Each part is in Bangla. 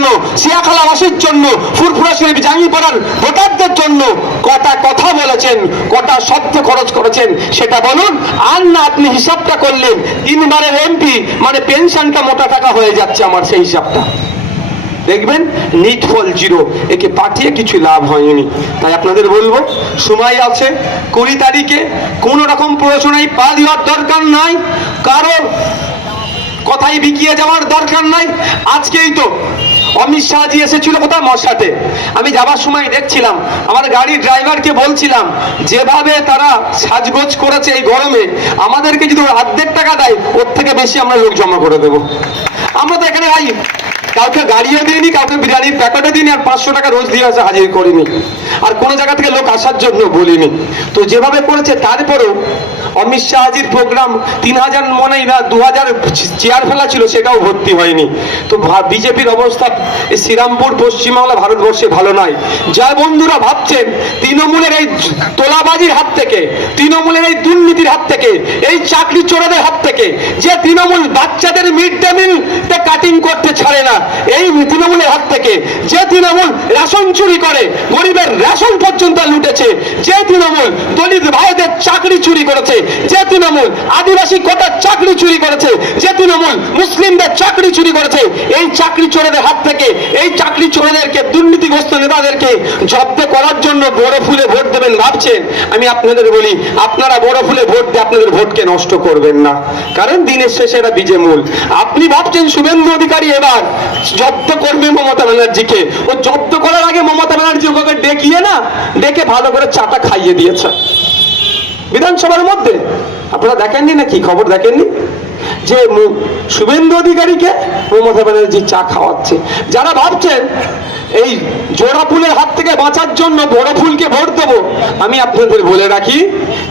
জন্য, সিয়াখালাবাসীর জন্য, ফুরফুরা শরীফ জাঙ্গিপাড়ার ভোটারদের জন্য কটা কথা বলেছেন, কটা শব্দ খরচ করেছেন, সেটা বলুন। আর না আপনি হিসাবটা করলেন, তিনবারের এমপি মানে পেনশনটা মোটা টাকা হয়ে যাচ্ছে আমার সেই হিসাবটা। দেখবেন নিট ফল জিরো, একে পাঠিয়ে কিছু লাভ হয়নি। তাই আপনাদের বলব, সময় আছে, কুড়ি তারিখে কোনো রকম প্রয়োজনায় পা দেওয়ার দরকার নাই কারণ কথাই বিকিয়ে যাওয়ার দরকার নাই। আজকেই তো অমিত শাহজি এসেছিল কোথাও মশাতে। আমি যাবার সময় দেখছিলাম, আমার গাড়ির ড্রাইভারকে বলছিলাম, যেভাবে তারা সাজগোজ করেছে এই গরমে, আমাদেরকে যদি অর্ধেক টাকা দেয়, ওর থেকে বেশি আমরা লোক জমা করে দেবো। আমরা তো এখানে ভাই কাউকে গাড়িও দিইনি, কাউকে বিরিয়ানির প্যাকেটও দিইনি, আর পাঁচশো টাকা রোজ দিয়ে আসে হাজির করিনি। আর কোনো জায়গা থেকে লোক আসার জন্য বলিনি। তো যেভাবে করেছে, তারপরেও অমিত শাহজির প্রোগ্রাম তিন হাজার মনে না, দু হাজার চেয়ার ফেলা ছিল, সেটাও ভর্তি হয়নি। তো বিজেপির অবস্থা শ্রীরামপুর, পশ্চিমবাংলা, ভারতবর্ষে ভালো নয়। যা বন্ধুরা ভাবছেন, তৃণমূলের এই তোলাবাজির হাত থেকে, তৃণমূলের এই দুর্নীতির হাত থেকে এই চাকরি চোরেদের হাত থেকে যে তৃণমূল বাচ্চাদের মিড ডে মিল কাটিং করতে ছাড়ে না। এই তৃণমূলের হাত থেকে যে তৃণমূল রেশন চুরি করে, গরিবের লুটেছে যে তৃণমূল দলিত ভাইদের চাকরি চুরি করেছে, যে তৃণমূল আদিবাসী কোটার চাকরি চুরি করেছে, যে তৃণমূল মুসলিমদের চাকরি চুরি করেছে, এই চাকরি চোরেদের হাত থেকে, এই চাকরি চোরেদেরকে, দুর্নীতিগ্রস্ত নেতাদেরকে জব্দ করার জন্য বড় ফুলে ভোট দেবেন ভাবছেন। আমি আপনাদের বলি, আপনারা বড় ফুলে ভোট দিয়ে আপনাদের ভোটকে নষ্ট করবেন না। কারণ দিনের শেষে এটা বিজে মূল। আপনি ভাবছেন শুভেন্দু অধিকারী এবার জব্দ করবে মমতা ব্যানার্জিকে। ও জব্দ করার আগে মমতা ব্যানার্জি ডেকিয়ে না ডেকে ভালো করে চাটা খাইয়ে দিয়েছে। বিধানসভার মধ্যে। আপনারা দেখেননি নাকি? খবর দেখেননি? যে শুভেন্দু অধিকারীকে মমতা ব্যানার্জি চা খাওয়াচ্ছে। যারা ভাবছেন এই জোড়া ফুলের হাত থেকে বাঁচার জন্য বড় ফুলকে ভোট দেবো। আমি আপনাদের বলে রাখি,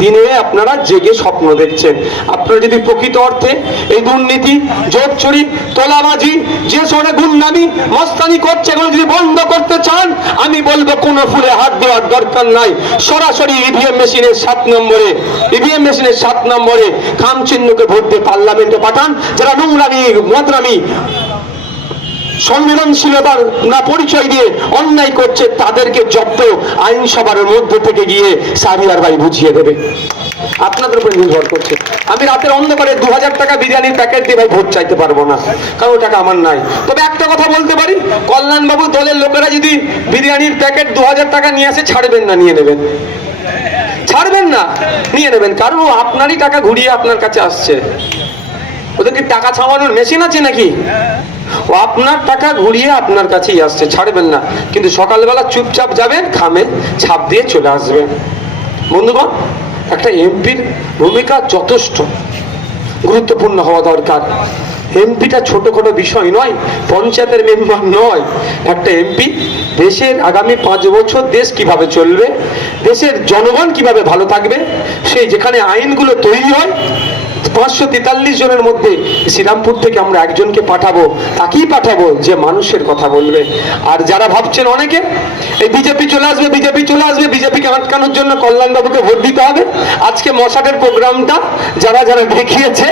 দিনে আপনারা জেগে স্বপ্ন দেখছেন। আপনারা যদি প্রকৃত অর্থে এই দুর্নীতি, জোট চুরি, তোলাবাজি, যে সরে গুন্ডামি, মস্তানি করছে, এগুলো যদি বন্ধ করতে চান, আমি বলব কোনো ফুলে হাত দেওয়ার দরকার নাই। সরাসরি ইভিএম মেশিনের সাত নম্বরে ইভিএম মেশিনের সাত নম্বরে খাম চিহ্নকে ভোট দিয়ে পার্লামেন্টে পাঠান। যারা নোংরামি মদরামি সংবেদনশীলতার না পরিচয় দিয়ে অন্যায় করছে, তাদেরকে জব্দ আইনসভার মধ্য থেকে গিয়ে সারিয়ার ভাই বুঝিয়ে দেবে। আপনাদের উপর নির্ভর করছে। আমি রাতের অন্ধকারে দু হাজার টাকা বিরিয়ানির প্যাকেট দিয়ে ভাই ভোট চাইতে পারব না, কারণ টাকা আমার নাই। তবে একটা কথা বলতে পারি, কল্যাণবাবু দলের লোকেরা যদি বিরিয়ানির প্যাকেট দু হাজার টাকা নিয়ে আসে, ছাড়বেন না, নিয়ে নেবেন। ছাড়বেন না, নিয়ে নেবেন, কারণ আপনারই টাকা ঘুরিয়ে আপনার কাছে আসছে। ওদের কি টাকা ছামানোর মেশিন আছে নাকি? ও আপনার টাকা ঘুরিয়ে আপনার কাছেই আসছে, ছাড়বেন না। কিন্তু সকালবেলা চুপচাপ যাবেন খামে ছাপ দিয়ে চলে আসবেন। বন্ধুগণ, একটা এমপির ভূমিকা যথেষ্ট। গুরুত্বপূর্ণ হওয়া দরকার। এমপিটা ছোটখাটো বিষয় নয়, পঞ্চায়েতের মেম্বার নয়। একটা এমপি দেশের আগামী পাঁচ বছর দেশ কীভাবে চলবে, দেশের জনগণ কীভাবে ভালো থাকবে, সেই যেখানে আইনগুলো তৈরি হয় পাঁচশো তেতাল্লিশ জনের মধ্যে শ্রীরামপুর থেকে আমরা একজনকে পাঠাবো, তাকেই পাঠাবো যে মানুষের কথা বলবে। আর যারা ভাবছেন অনেকে, এই বিজেপি চলে আসবে, বিজেপি চলে আসবে, বিজেপিকে আটকানোর জন্য কল্যাণবাবুকে ভোট দিতে হবে। আজকে মশাটের প্রোগ্রামটা, যারা যারা দেখিয়েছে,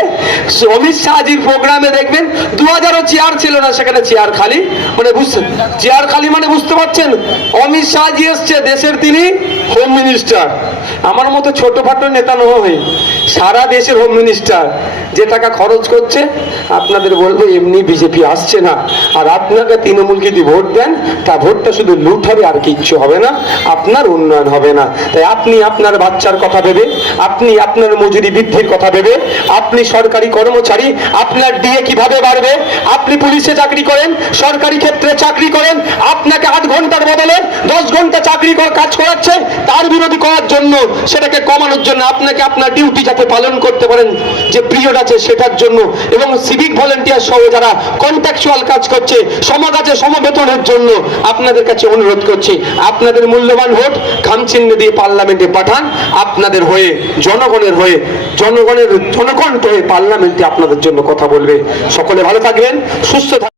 অমিত শাহজির প্রোগ্রামে দেখবেন দু হাজারও চেয়ার ছিল না সেখানে, চেয়ার খালি। মানে বুঝছেন চেয়ার খালি মানে বুঝতে পারছেন? অমিত শাহজি এসছে, দেশের তিনি হোম মিনিস্টার আমার মতো ছোটখাটো নেতা নয়। সারা দেশের হোম মিনিস্টার যে টাকা খরচ করছে, আপনাদের বলব এমনি বিজেপি আসছে না। আর আপনাকে তৃণমূল যদি ভোট দেন, তা ভোটটা শুধু লুট হবে আর কিচ্ছু হবে না, আপনার উন্নয়ন হবে না। তাই আপনি আপনার বাচ্চার কথা ভেবে, আপনি আপনার মজুরি বৃদ্ধির কথা ভেবে, আপনি সরকারি কর্মচারী, আপনার ডিএ কীভাবে বাড়বে, আপনি পুলিশে চাকরি করেন, সরকারি ক্ষেত্রে চাকরি করেন, আপনাকে আট ঘণ্টার বদলে দশ ঘণ্টা চাকরি কর- কাজ করাচ্ছে, তার বিরোধী করার জন্য সেটাকে কমানোর জন্য আপনাকে আপনার ডিউটি যাতে পালন করতে পারেন যে পিরিয়ড আছে সেটার জন্য এবং সিভিক ভলেন্টিয়ার সহ যারা কন্ট্যাকচুয়াল কাজ করছে, সমাজে সমবেতনের জন্য আপনাদের কাছে অনুরোধ করছি, আপনাদের মূল্যবান ভোট খামচিহ্ন দিয়ে পার্লামেন্টে পাঠান, আপনাদের হয়ে, জনগণের হয়ে, জনগণের জনকণ্ঠ হয়ে পার্লামেন্টে আপনাদের জন্য কথা বলবে। সকলে ভালো থাকবেন, সুস্থ থাকবেন।